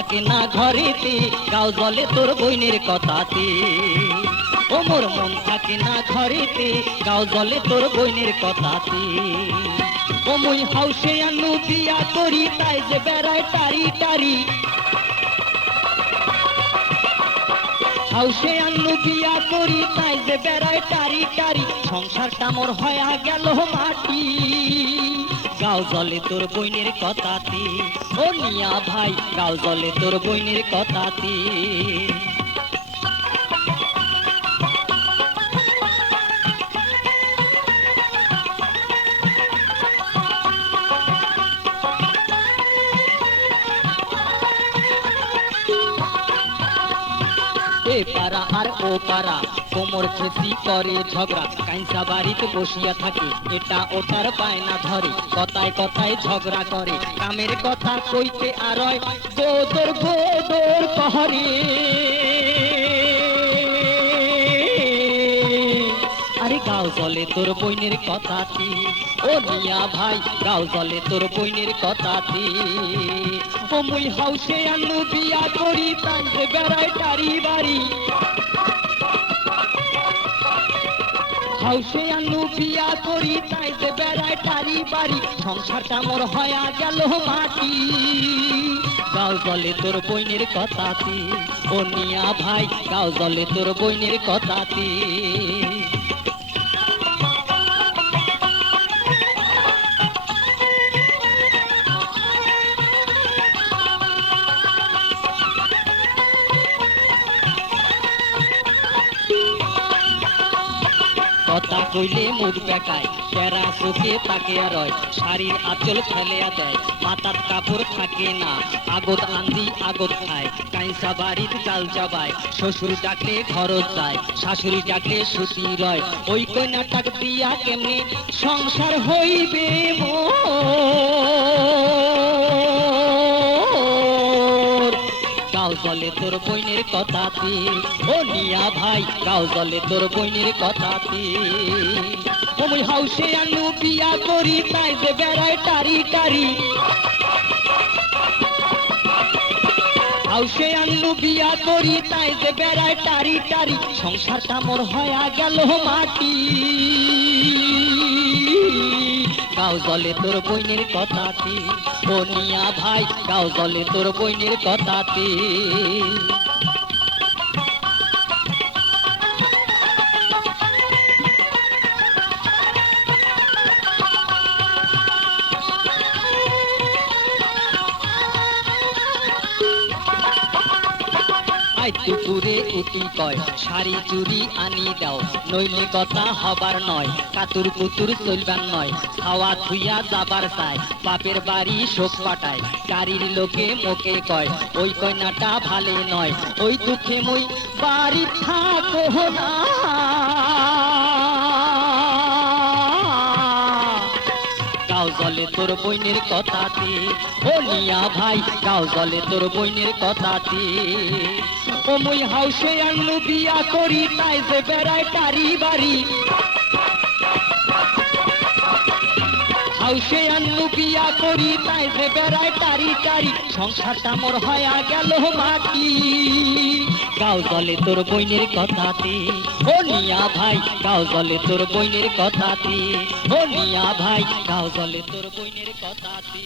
থাকে না ঘরেতে, গাও জলে তোর বইনের কথাতে। ও মোর মন থাকে না ঘরেতে, গাও জলে তোর বইনের কথাতে। ও মুই হাউসে আনু বিয়া করি, তাই যে বেড়ায় টারি টারি। হাউসে আনু বিয়া করি, তাই যে বেড়ায় টারি টারি। সংসারটা মোর হয়া গেল মাটি, গাও জলে তোর বইনের কথাতে। ও মিয়া ভাই, গাও জলে তোর বইনের কথাতে। এ পাড়া আর ও পাড়া কোমর খেসি করে ঝগড়া, কাইসা বাড়িতে বসিয়া থাকে, এটা ওটার পায়না ধরে, কথায় কথায় ঝগড়া করে, কামের কথা কইতে আরয় গোদর গোদর কহরে। আরে গাও জলে তোর বইনের কথাতে। ও মিয়া ভাই, গাও জলে তোর বইনের কথাতে। ও মুই হাউসে আনু বিয়া করি, তাই যে বেড়ায় টারি বাড়ি। হাউসে আনু বিয়া করি, তাই যে বেড়ায় টারি বাড়ি। সংসারটা মোর হয়া গেল মাটি, গাও জলে তোর বইনের কথাতে। ও মিয়া ভাই, গাও জলে তোর বইনের কথাতে। কথা কইলে মুখ বেকায়, টেরা চোখে তাকে রয়, শাড়ির আঁচল ফেলিয়া দেয়, মাথার কাপড় থাকে না, আগত আন্দি আগত খায়, কাইসা বাড়ির চাল চাবায়, শ্বশুর ডাকলে খরচ যায়, শাশুড়ি ডাকলে সুতি রয়। ওই কন্যাটাক দিয়া কেমনি সংসার হইবে মোর, গাও জলে তোর বইনের কথাতে। ও মিয়া ভাই, গাও জলে তোর বইনের কথাতে। ও মুই হাউসে আনু বিয়া করি, তাই যে বেড়ায় টারি টারি। হাউসে আনু বিয়া করি, তাই যে বেড়ায় টারি টারি। সংসারটা মোর হয়া গেল মাটি, গাও জলে তোর বইনের কথাতে। ও মিয়া ভাই, গাও জলে তোর বইনের কথাতে। আই দুপুরে উঠি কয়, শাড়ি চুড়ি আনি দাও, নইলে কথা হবার নয়, কাতুর কুতুর চলবার নয়, খাওয়া থুইয়া যাবার চায়, বাপের বাড়ি শোক পাঠায়, গাড়ির লোকে মোকে কয়, ওই কন্যাটা ভালে নয়, ওই দুঃখে মই বাড়ি থাকো না। গাও জলে তোর বইনের কথাতে। ও মিয়া ভাই, গাও জলে তোর বইনের কথাতে। ও মুই হাউসে আনু বিয়া করি, তাই যে বেড়ায় টারি বাড়ি। হাউসে আনু বিয়া করি, তাই যে বেড়ায় টারি টারি। সংসারটা মোর হয়া গেল মাটি, গাও জলে তোর বইনের কথাতে। ও মিয়া ভাই, গাও জলে তোর বইনের কথাতে। ও মিয়া ভাই, গাও জলে তোর বইনের কথাতে।